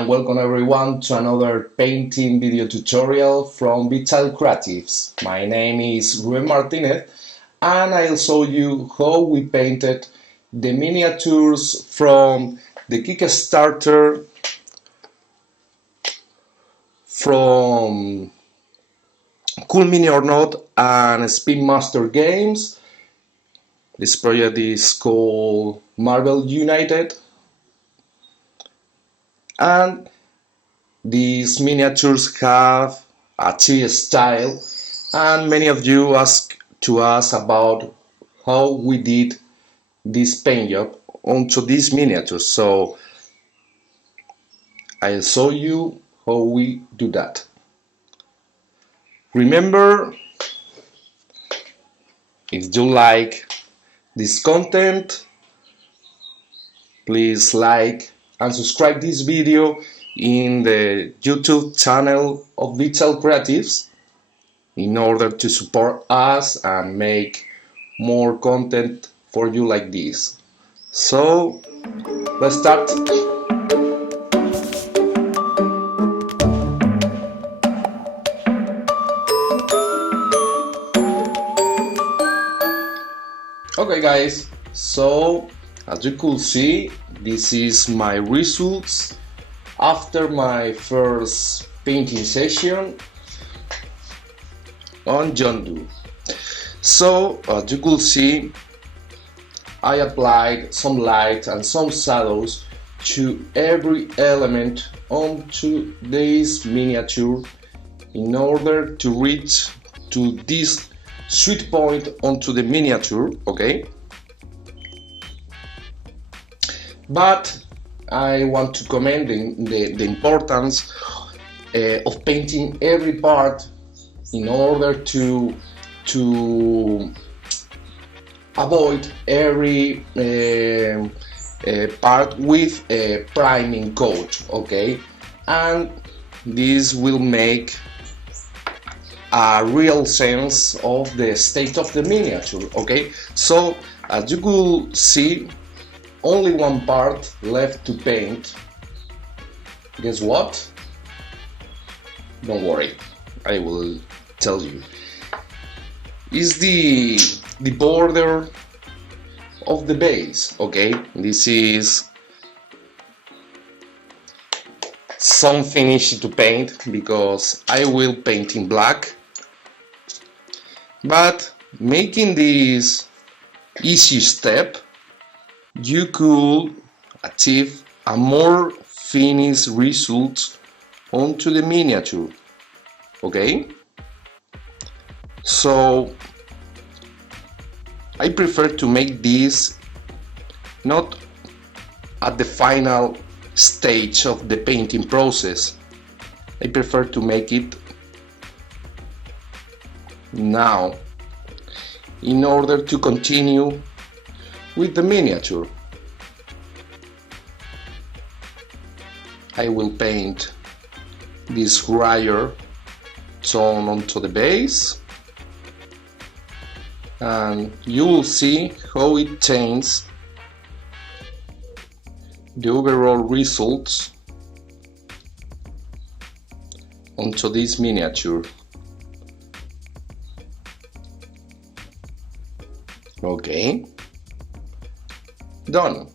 and welcome everyone to another painting video tutorial from Bigchild Creatives. My name is Ruben Martinez and I'll show you how we painted the miniatures from the Kickstarter from Cool Mini or Not and Spin Master Games. This project is called Marvel United. And these miniatures have a chibi style, and many of you asked to us about how we did this paint job onto these miniatures. So I'll show you how we do that. Remember, if you like this content, please like and subscribe this video in the YouTube channel of Bigchild Creatives in order to support us and make more content for you like this. So let's start. Okay guys, so as you could see, this is my results after my first painting session on Yondu. So as you could see, I applied some light and some shadows to every element onto this miniature in order to reach to this sweet point onto the miniature, okay? But I want to commend the importance of painting every part in order to avoid every part with a priming coat, okay? And this will make a real sense of the state of the miniature, okay? So as you could see, only one part left to paint. Guess what? Don't worry, I will tell you. Is the border of the base, okay? This is something easy to paint because I will paint in black, but making this easy step, you could achieve a more finished result onto the miniature, okay? So I prefer to make this not at the final stage of the painting process. I prefer to make it now in order to continue with the miniature. I will paint this brighter tone onto the base, and you will see how it changes the overall results onto this miniature. Okay, done.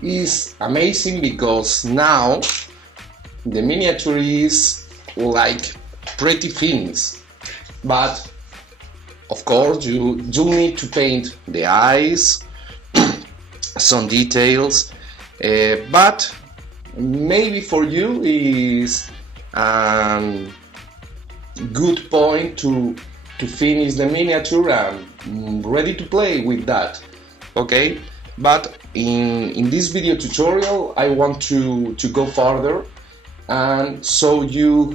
It's amazing because now the miniature is like pretty finished, but of course you need to paint the eyes, some details, but maybe for you is good point to finish the miniature and ready to play with that, okay? But in this video tutorial I want to go further and show you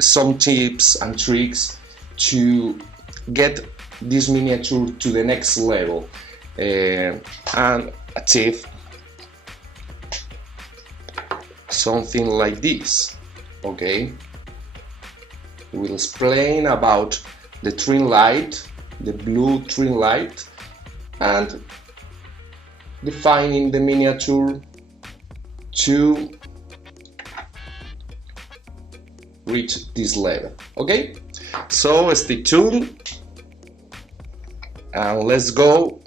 some tips and tricks to get this miniature to the next level and achieve something like this, okay? We'll explain about the trim light, the blue trim light, and defining the miniature to reach this level. Okay, so stay tuned and let's go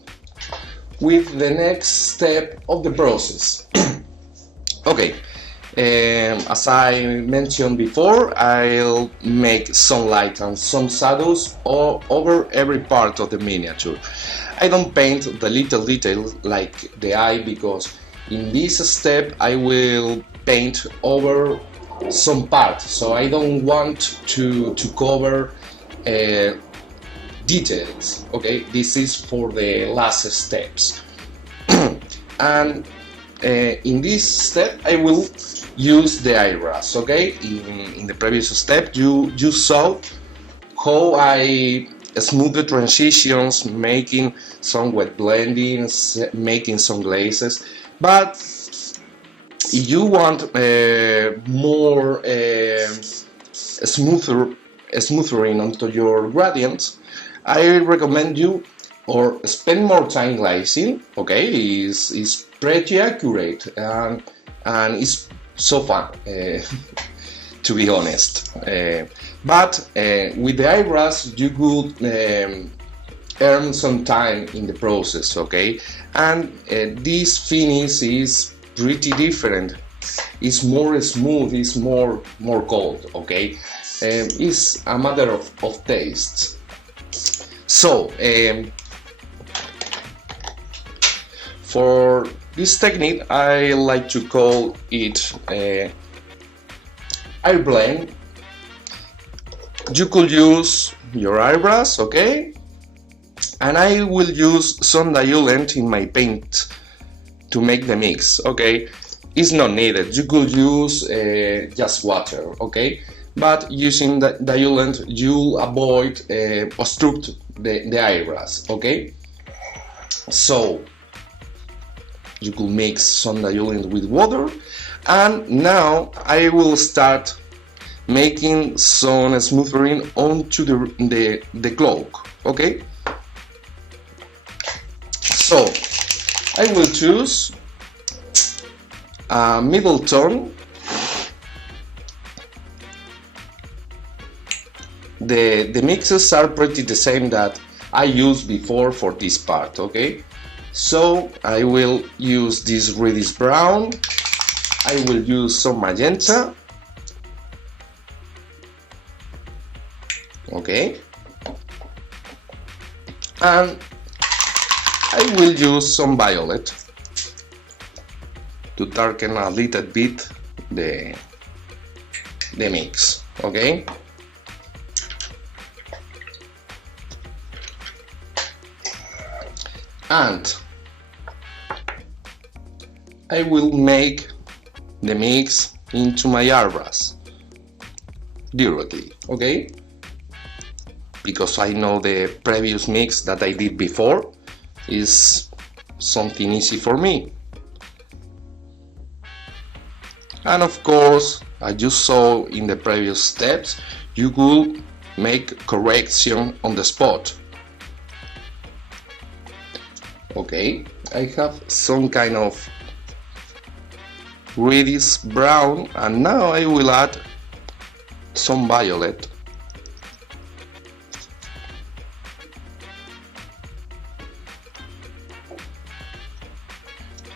with the next step of the process. Okay, as I mentioned before, I'll make some light and some shadows over every part of the miniature. I don't paint the little details like the eye, because in this step I will paint over some part, so I don't want to cover details. Okay, this is for the last steps. And in this step I will use the eyebrush. Okay, in the previous step you saw how I smooth the transitions, making some wet blendings, making some glazes. But if you want more smoothing onto your gradients, I recommend you or spend more time glazing. Okay, it's pretty accurate and it's so fun, to be honest. But with the eyebrush you could earn some time in the process. Okay, and this finish is pretty different. It's more smooth, it's more cold. Okay, it's a matter of taste. So for this technique I like to call it eye blend. You could use your eyebrush, okay, and I will use some dilution in my paint to make the mix. Okay, it's not needed, you could use just water. Okay, but using the dilution you'll avoid obstruct the eyebrush. Okay, so you could mix some dilution with water, and now I will start making some smoothing onto the cloak. Okay, so I will choose a middle tone. The mixes are pretty the same that I used before for this part. Okay, so I will use this reddish brown, I will use some magenta. Okay, and I will use some violet to darken a little bit the mix. Okay, and I will make the mix into my airbrush directly. Okay, because I know the previous mix that I did before is something easy for me. And of course, as you saw in the previous steps, you could make correction on the spot. Okay, I have some kind of reddish brown, and now I will add some violet.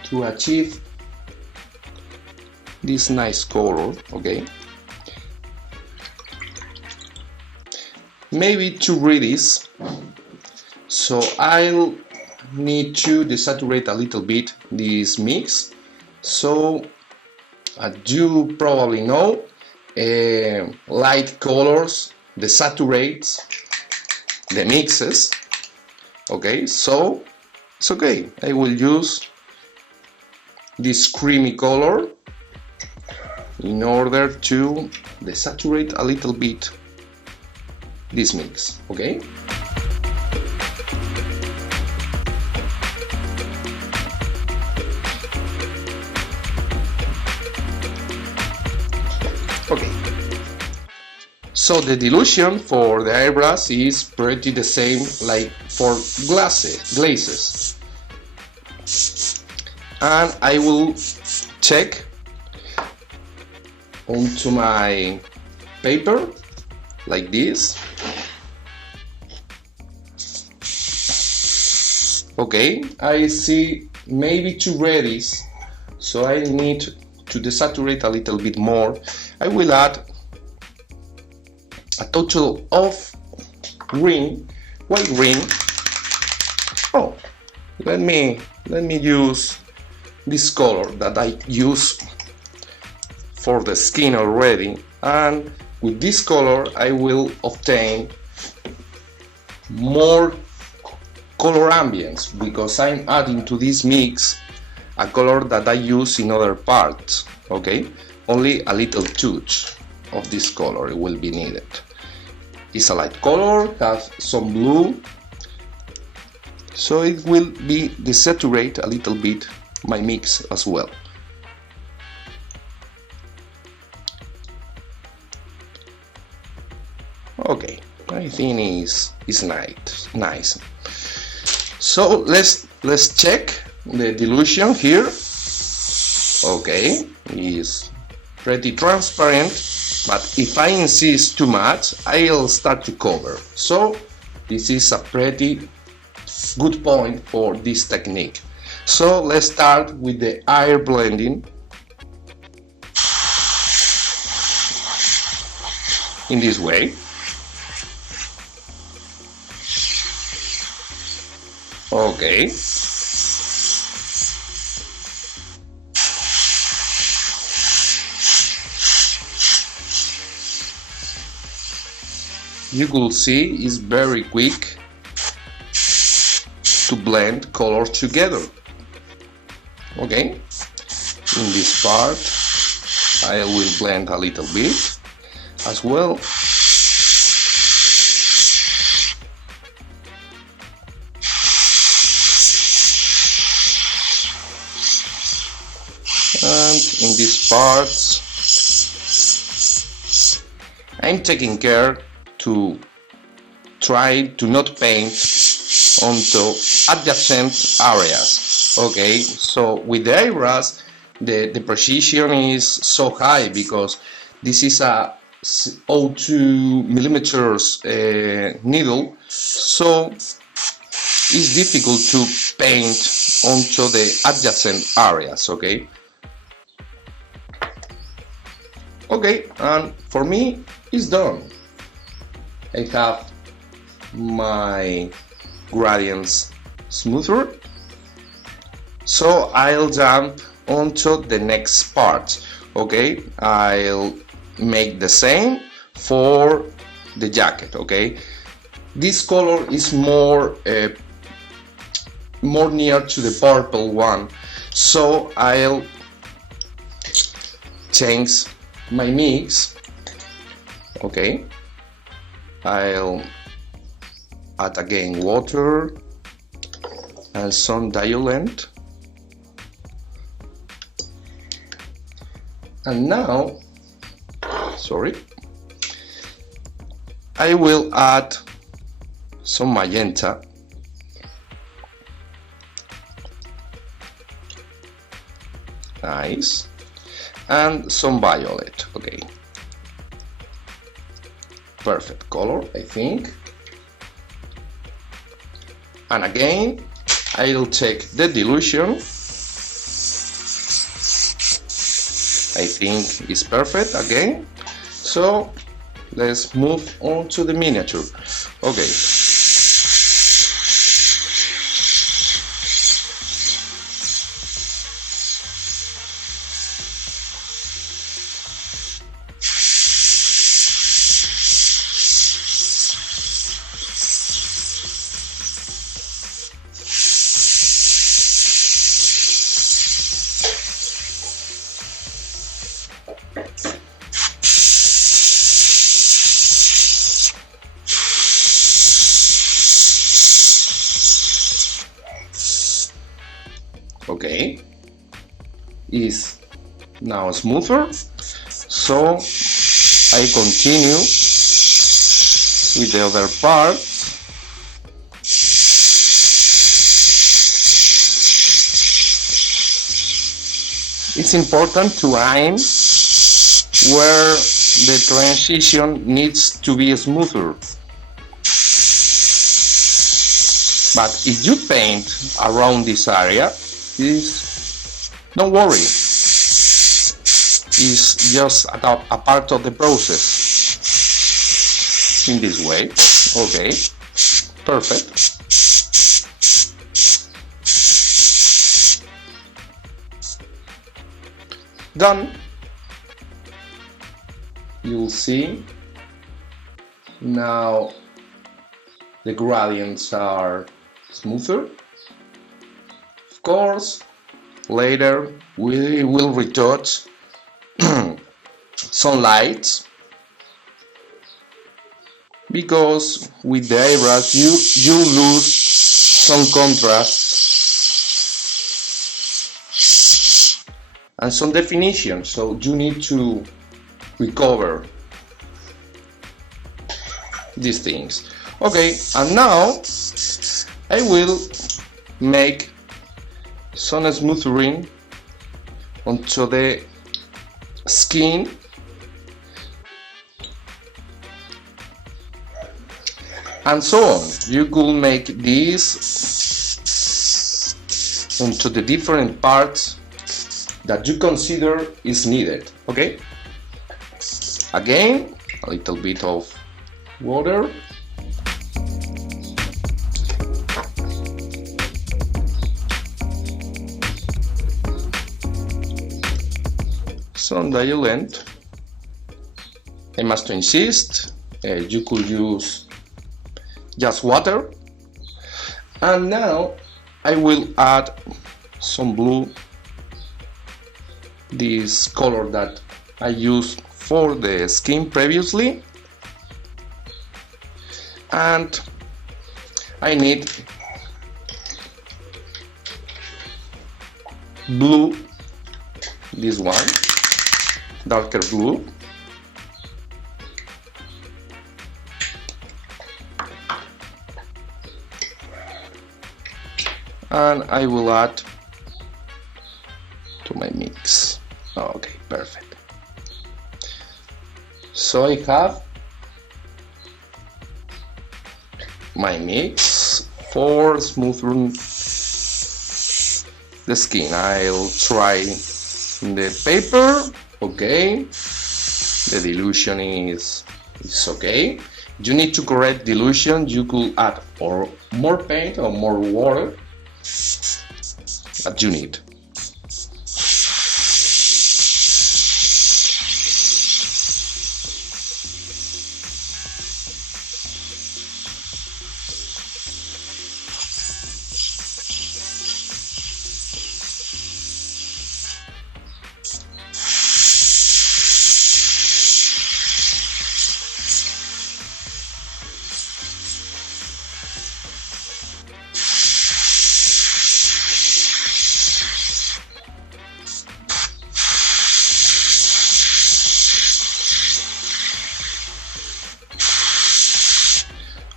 To achieve this nice color. Okay, maybe too reddish, so I'll need to desaturate a little bit this mix. So as you probably know, light colors desaturates the mixes. Okay, so it's okay, I will use this creamy color in order to desaturate a little bit this mix. Okay, okay, so the dilution for the airbrush is pretty the same like for glazes. and I will check onto my paper like this. Okay, I see maybe two reddies, so I need to desaturate a little bit more. I will add a total of white green. Oh, let me use this color that I use for the skin already, and with this color I will obtain more color ambience, because I'm adding to this mix a color that I use in other parts. Okay, only a little touch of this color will be needed. It's a light color, has some blue, so it will be desaturate a little bit my mix as well. Okay, I think it's nice. So let's check the dilution here. Okay, it's pretty transparent, but if I insist too much, I'll start to cover. So this is a pretty good point for this technique. So let's start with the air blending in this way. Okay. You could see it's very quick to blend colors together. Okay. In this part, I will blend a little bit as well. And in these parts, I'm taking care to try to not paint onto adjacent areas. Okay, so with the airbrush, the precision is so high because this is a 0.2 millimeters needle, so it's difficult to paint onto the adjacent areas. Okay. Okay, and for me, it's done. I have my gradients smoother, so I'll jump onto the next part. Okay, I'll make the same for the jacket. Okay, this color is more near to the purple one, so I'll change my mix. Okay, I'll add again water and some diluent, and now, I will add some magenta. Nice. And some violet. Okay, perfect color, I think. And again, I'll check the dilution. I think it's perfect again. So let's move on to the miniature. Okay. Okay, is now smoother, so I continue with the other part. it's important to aim where the transition needs to be smoother. But if you paint around this area, don't worry. It's just a part of the process. In this way, okay, perfect. Done. You'll see now the gradients are smoother. Of course, later we will retouch some lights, because with the airbrush you lose some contrast and some definition, so you need to recover these things. Okay, and now I will make some smoothing onto the skin and so on. You could make this into the different parts that you consider is needed. Okay, again a little bit of water, some dilution. I must insist, you could use just water. And now I will add some blue, this color that I used for the skin previously, and I need blue, this one, darker blue. And I will add to my mix. Okay, perfect. So I have my mix for smoothing the skin. I'll try the paper. Okay, the dilution is okay. You need to correct dilution. You could add or more paint or more water that you need.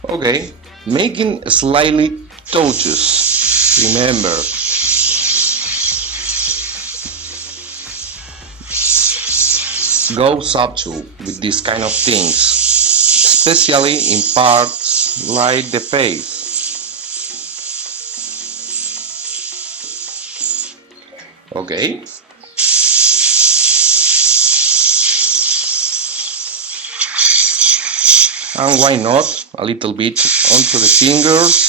Okay, making slightly touches. Remember, go subtle with these kind of things, especially in parts like the face. Okay. And why not a little bit onto the fingers.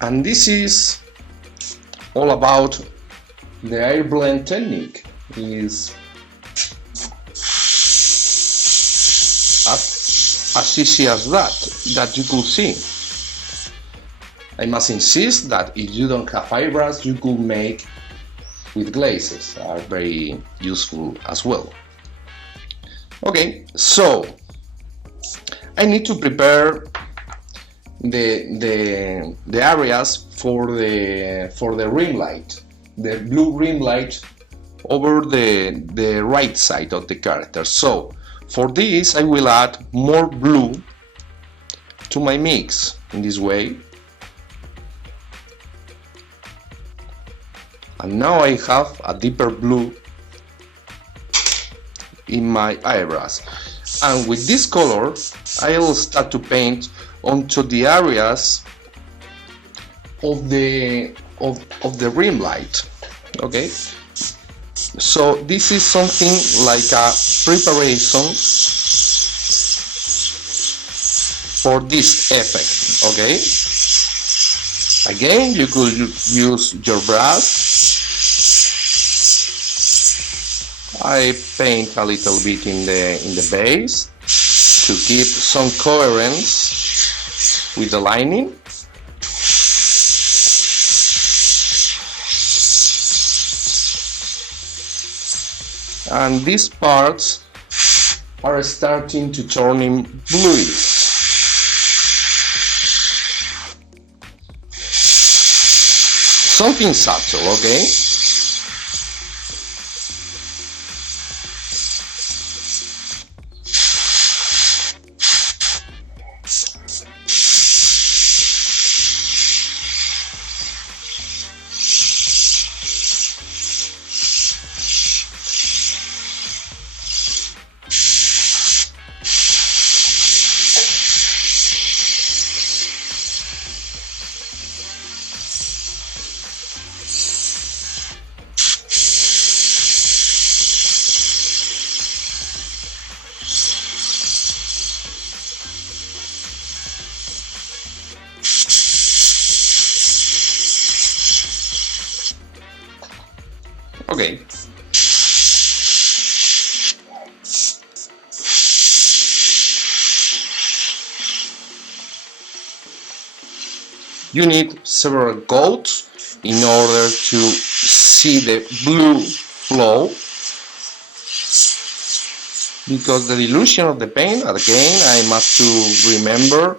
And this is all about the air blend technique. Is as easy as that you could see. I must insist that if you don't have eyebrows, you could make with glazes, are very useful as well. Okay, so I need to prepare the areas for the rim light, the blue rim light over the right side of the character. So for this I will add more blue to my mix in this way, and now I have a deeper blue in my eyebrows. And with this color I'll start to paint onto the areas of the rim light. Okay, so this is something like a preparation for this effect. Okay, again you could use your brush. I paint a little bit in the base to keep some coherence with the lining. And these parts are starting to turn in bluish. Something subtle, okay? Okay. You need several coats in order to see the blue flow, because the dilution of the paint, again, I must to remember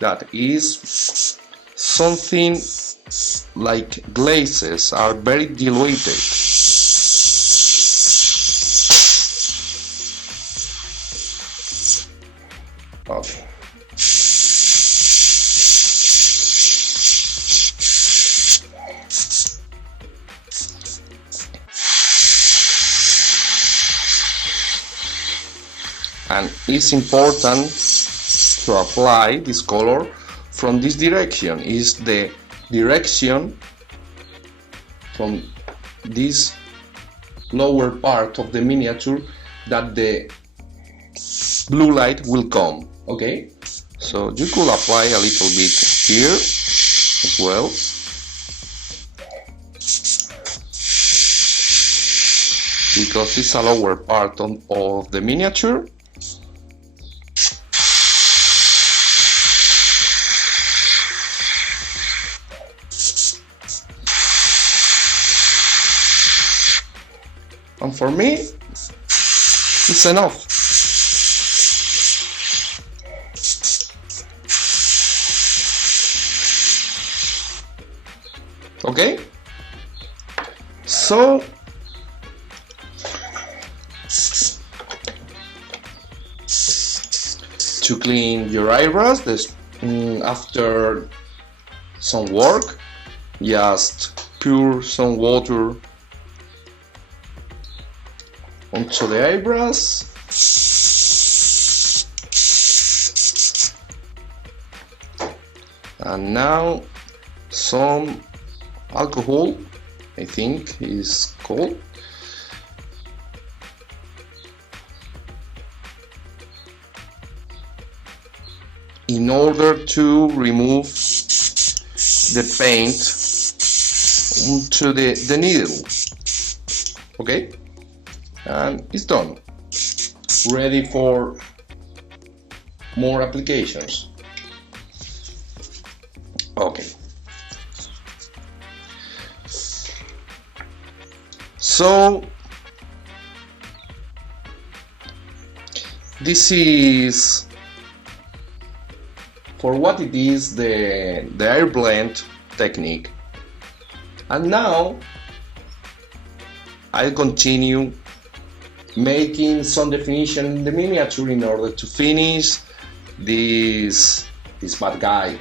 that is something like glazes are very diluted. Okay. And it's important to apply this color from this direction. Is the direction from this lower part of the miniature that the blue light will come. Okay, so you could apply a little bit here as well. Because it's a lower part of the miniature. And for me, it's enough. Okay? So, to clean your eyebrows, after some work, just pour some water onto the eyebrows. And now some alcohol, I think is called. In order to remove the paint onto the needle. Okay? And it's done. Ready for more applications. Okay. So this is for what it is, the air blend technique. And now I'll continue making some definition in the miniature in order to finish this bad guy.